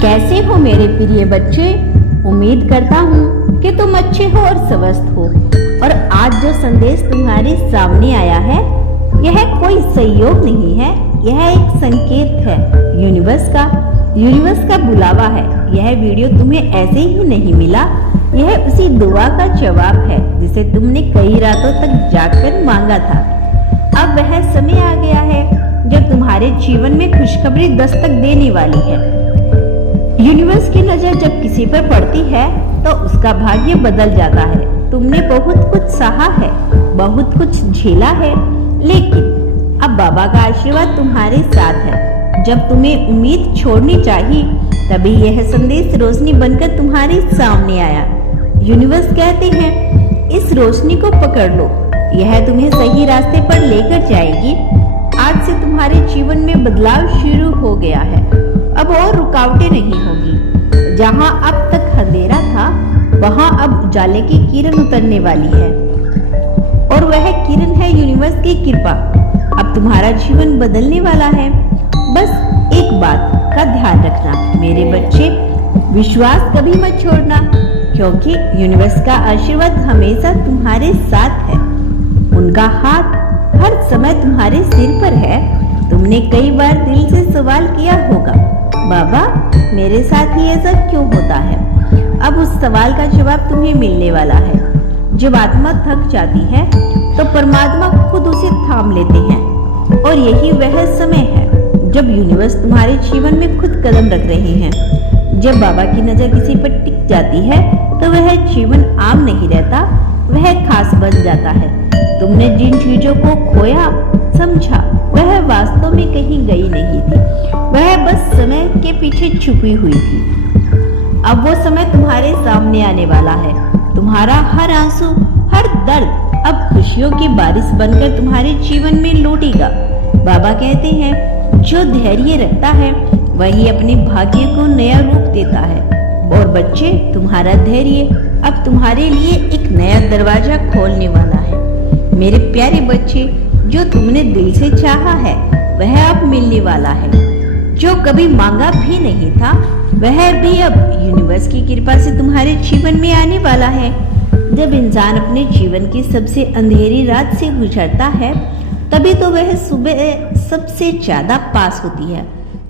कैसे हो मेरे प्रिय बच्चे। उम्मीद करता हूँ कि तुम अच्छे हो और स्वस्थ हो। और आज जो संदेश तुम्हारे सामने आया है यह कोई संयोग नहीं है, यह एक संकेत है यूनिवर्स का बुलावा है। यह वीडियो तुम्हें ऐसे ही नहीं मिला, यह उसी दुआ का जवाब है जिसे तुमने कई रातों तक जागकर मांगा था। अब वह समय आ गया है जब तुम्हारे जीवन में खुशखबरी दस्तक देने वाली है। यूनिवर्स की नजर जब किसी पर पड़ती है तो उसका भाग्य बदल जाता है। तुमने बहुत कुछ सहा है, बहुत कुछ झेला है, लेकिन अब बाबा का आशीर्वाद तुम्हारे साथ है। जब तुम्हें उम्मीद छोड़नी चाहिए तभी यह संदेश रोशनी बनकर तुम्हारे सामने आया। यूनिवर्स कहते हैं इस रोशनी को पकड़ लो, यह तुम्हें सही रास्ते पर लेकर जाएगी। आज से तुम्हारे जीवन में बदलाव शुरू हो गया है। अब और रुकावटें नहीं होगी। जहां अब तक अंधेरा था वहां अब उजाले की किरण उतरने वाली है, और वह किरण है यूनिवर्स की कृपा। अब तुम्हारा जीवन बदलने वाला है। बस एक बात का ध्यान रखना मेरे बच्चे, विश्वास कभी मत छोड़ना, क्योंकि यूनिवर्स का आशीर्वाद हमेशा तुम्हारे साथ है। उनका हाथ हर समय तुम्हारे सिर पर है। तुमने कई बार दिल से सवाल किया होगा, बाबा मेरे साथ ही ऐसा क्यों होता है। अब उस सवाल का जवाब तुम्हें मिलने वाला है। जब आत्मा थक जाती है तो परमात्मा खुद उसे थाम लेते हैं, और यही वह समय है जब यूनिवर्स तुम्हारे जीवन में खुद कदम रख रहे हैं। जब बाबा की नजर किसी पर टिक जाती है तो वह जीवन आम नहीं रहता, वह खास बन जाता है। तुमने जिन चीजों को खोया समझा वह वास्तव में कहीं गई नहीं थी, वह बस समय के पीछे छुपी हुई थी। अब वो समय तुम्हारे सामने आने वाला है। तुम्हारा हर आंसू, हर दर्द अब खुशियों की बारिश बनकर तुम्हारे जीवन में लौटेगा। बाबा कहते हैं जो धैर्य रखता है वही अपने भाग्य को नया रूप देता है। और बच्चे, तुम्हारा धैर्य अब तुम्हारे लिए एक नया दरवाजा खोलने वाला है। मेरे प्यारे बच्चे, जो तुमने दिल से चाहा है वह अब मिलने वाला है। जो कभी मांगा भी नहीं था वह भी अब यूनिवर्स की कृपा से तुम्हारे जीवन में आने वाला है। जब इंसान अपने जीवन की सबसे अंधेरी रात से गुजरता है तभी तो वह सुबह सबसे ज्यादा पास होती है।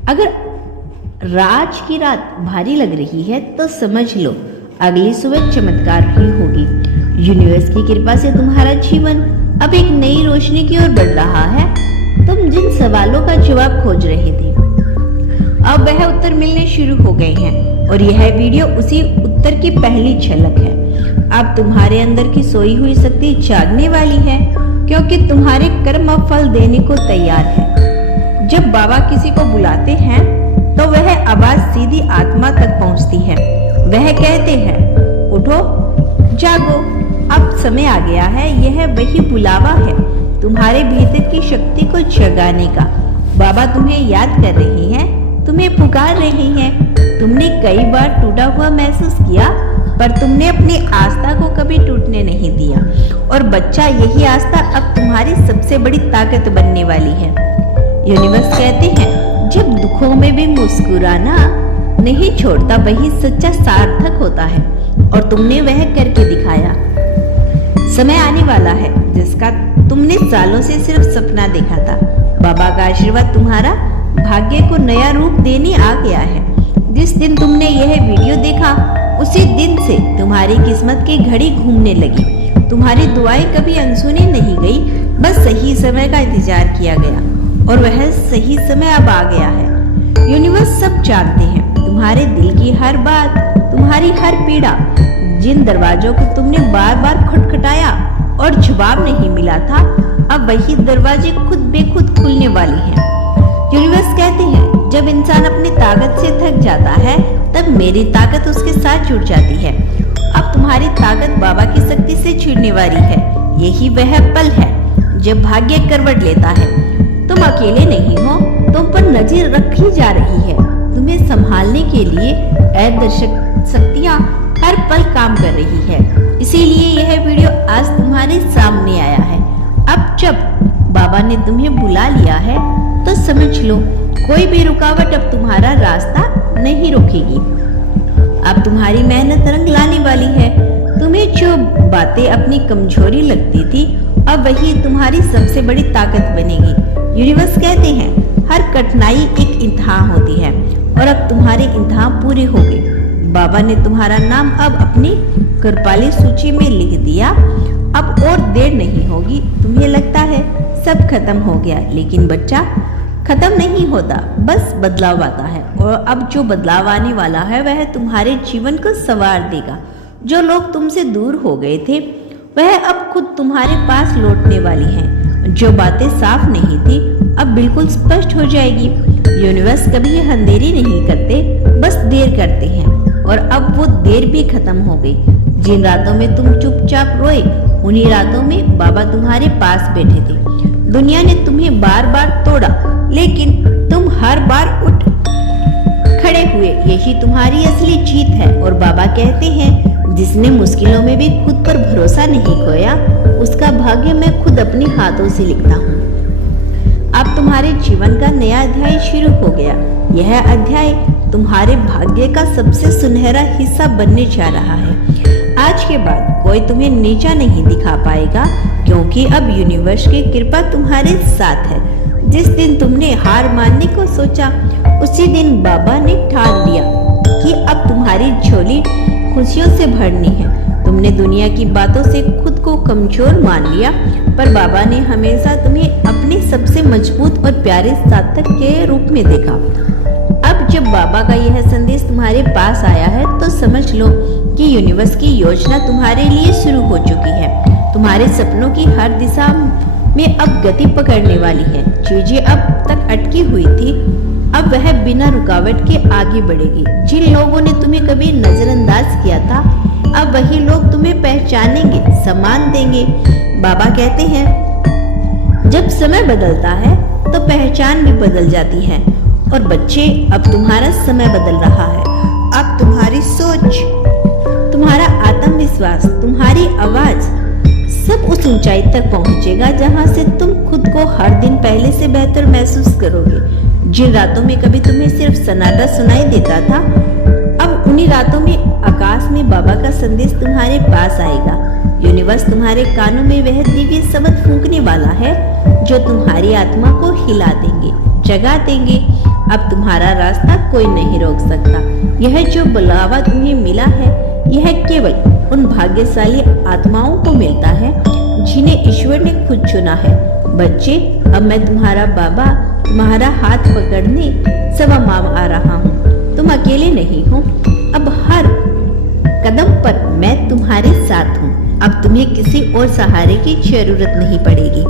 अगर आज की रात भारी लग रही है तो समझ लो अगली सुबह चमत्कार ही होगी। यूनिवर्स की कृपा से तुम्हारा जीवन अब एक नई रोशनी की ओर बढ़ रहा है। तुम जिन सवालों का जवाब खोज रहे थे अब वह उत्तर मिलने शुरू हो गए हैं, और यह वीडियो उसी उत्तर की पहली झलक है। अब तुम्हारे अंदर की सोई हुई शक्ति जागने वाली है, क्योंकि तुम्हारे कर्म अब फल देने को तैयार है। जब बाबा किसी को बुलाते हैं तो वह आवाज सीधी आत्मा तक पहुंचती है। वह कहते हैं उठो, जागो, अब समय आ गया है। यह वही बुलावा है तुम्हारे भीतर की शक्ति को जगाने का। बाबा तुम्हें याद कर रहे हैं, तुम्हें पुकार रहे हैं। तुमने कई बार टूटा हुआ महसूस किया, पर तुमने अपनी आस्था को कभी टूटने नहीं दिया। और बच्चा, यही आस्था अब तुम्हारी सबसे बड़ी ताकत बनने वाली है। यूनिवर्स कहते हैं जब दुखों में भी मुस्कुराना नहीं छोड़ता वही सच्चा सार्थक होता है, और तुमने वह करके दिखाया। समय आने वाला है जिसका तुमने सालों से सिर्फ सपना देखा था। बाबा का आशीर्वाद तुम्हारा भाग्य को नया रूप देने आ गया है। जिस दिन तुमने यह वीडियो देखा उसी दिन से तुम्हारी किस्मत की घड़ी घूमने लगी। तुम्हारी दुआएं कभी अनसुनी नहीं गई, बस सही समय का इंतजार किया गया, और वह सही समय अब आ गया है। यूनिवर्स सब जानते हैं तुम्हारे दिल की हर बात, तुम्हारी हर पीड़ा। जिन दरवाजों को तुमने बार बार खटखटाया और जवाब नहीं मिला था, अब वही दरवाजे खुद बेखुद खुलने वाली हैं। यूनिवर्स कहते हैं जब इंसान अपनी ताकत से थक जाता है तब मेरी ताकत उसके साथ जुड़ जाती है। अब तुम्हारी ताकत बाबा की शक्ति से जुड़ने वाली है। यही वह पल है जब भाग्य करवट लेता है। तुम अकेले नहीं हो, तुम पर नजर रखी जा रही है। तुम्हें संभालने के लिए अदृश्य शक्तियां हर पल काम कर रही है। इसीलिए यह वीडियो आज तुम्हारे सामने आया है। अब जब बाबा ने तुम्हें बुला लिया है तो समझ लो कोई भी रुकावट अब तुम्हारा रास्ता नहीं रोकेगी। अब तुम्हारी मेहनत रंग लाने वाली है। तुम्हें जो बातें अपनी कमजोरी लगती थी, अब वही तुम्हारी सबसे बड़ी ताकत बनेगी। यूनिवर्स कहते हैं हर कठिनाई एक इम्तिहान होती है और अब तुम्हारे इम्तिहान पूरे हो गए। बाबा ने तुम्हारा नाम अब अपनी कृपाली सूची में लिख दिया। अब और देर नहीं होगी। तुम्हें लगता है सब खत्म हो गया, लेकिन बच्चा खत्म नहीं होता, बस बदलाव आता है। और अब जो बदलाव आने वाला है वह तुम्हारे जीवन को संवार देगा। जो लोग तुमसे दूर हो गए थे वह अब खुद तुम्हारे पास लौटने वाली हैं। जो बातें साफ नहीं थी अब बिल्कुल स्पष्ट हो जाएगी। यूनिवर्स कभी अंधेरी नहीं करते, बस देर करते हैं। और अब वो देर भी खत्म हो गई। जिन रातों में तुम चुपचाप रोए, उन्हीं रातों में बाबा तुम्हारे पास बैठे थे। दुनिया ने तुम्हें बार बार तोड़ा, लेकिन तुम हर बार उठ खड़े हुए। यही तुम्हारी असली जीत है। और बाबा कहते हैं जिसने मुश्किलों में भी खुद पर भरोसा नहीं खोया, उसका भाग्य मैं खुद अपने हाथों से लिखता हूँ। अब तुम्हारे जीवन का नया अध्याय शुरू हो गया। यह अध्याय तुम्हारे भाग्य का सबसे सुनहरा हिस्सा बनने जा रहा है। आज के बाद कोई तुम्हें नीचा नहीं दिखा पाएगा, क्योंकि अब यूनिवर्स की कृपा तुम्हारे साथ है। जिस दिन तुमने हार मानने को सोचा, उसी दिन बाबा ने ठान लिया कि अब तुम्हारी झोली खुशियों से भरनी है। तुमने दुनिया की बातों से खुद को कमजोर मान लिया, पर बाबा ने हमेशा तुम्हें अपने सबसे मजबूत और प्यारे साथक के रूप में देखा। अब जब बाबा का यह संदेश तुम्हारे पास आया है, तो समझ लो कि यूनिवर्स की योजना तुम्हारे लिए शुरू हो चुकी है। तुम्हारे सपनों की हर दिशा में अब गति पकड़ने वाली है। चीजें अब तक अटकी हुई थी, अब वह बिना रुकावट के आगे बढ़ेगी। जिन लोगों ने तुम्हें कभी नजरअंदाज किया था, अब वही लोग तुम्हें पहचानेंगे, सम्मान देंगे। बाबा कहते हैं जब समय बदलता है तो पहचान भी बदल जाती है। और बच्चे, अब तुम्हारा समय बदल रहा है। अब तुम्हारी सोच, तुम्हारा आत्मविश्वास, तुम्हारी आवाज सब उस ऊंचाई तक पहुंचेगा जहां से तुम खुद को हर दिन पहले से बेहतर महसूस करोगे। जिन रातों में कभी तुम्हें सिर्फ सन्नाटा सुनाई देता था, अब उन्हीं रातों में आकाश में बाबा का संदेश तुम्हारे पास आएगा। यूनिवर्स तुम्हारे कानों में वह दिव्य शब्द फूंकने वाला है जो तुम्हारी आत्मा को हिला देंगे, जगा देंगे। अब तुम्हारा रास्ता कोई नहीं रोक सकता। यह जो बुलावा तुम्हें मिला है, यह केवल उन भाग्यशाली आत्माओं को मिलता है जिन्हें ईश्वर ने खुद चुना है। बच्चे, अब मैं तुम्हारा बाबा तुम्हारा हाथ पकड़ने सवा माम आ रहा हूँ। तुम अकेले नहीं हो। अब हर कदम पर मैं तुम्हारे साथ हूँ। अब तुम्हें किसी और सहारे की जरूरत नहीं पड़ेगी।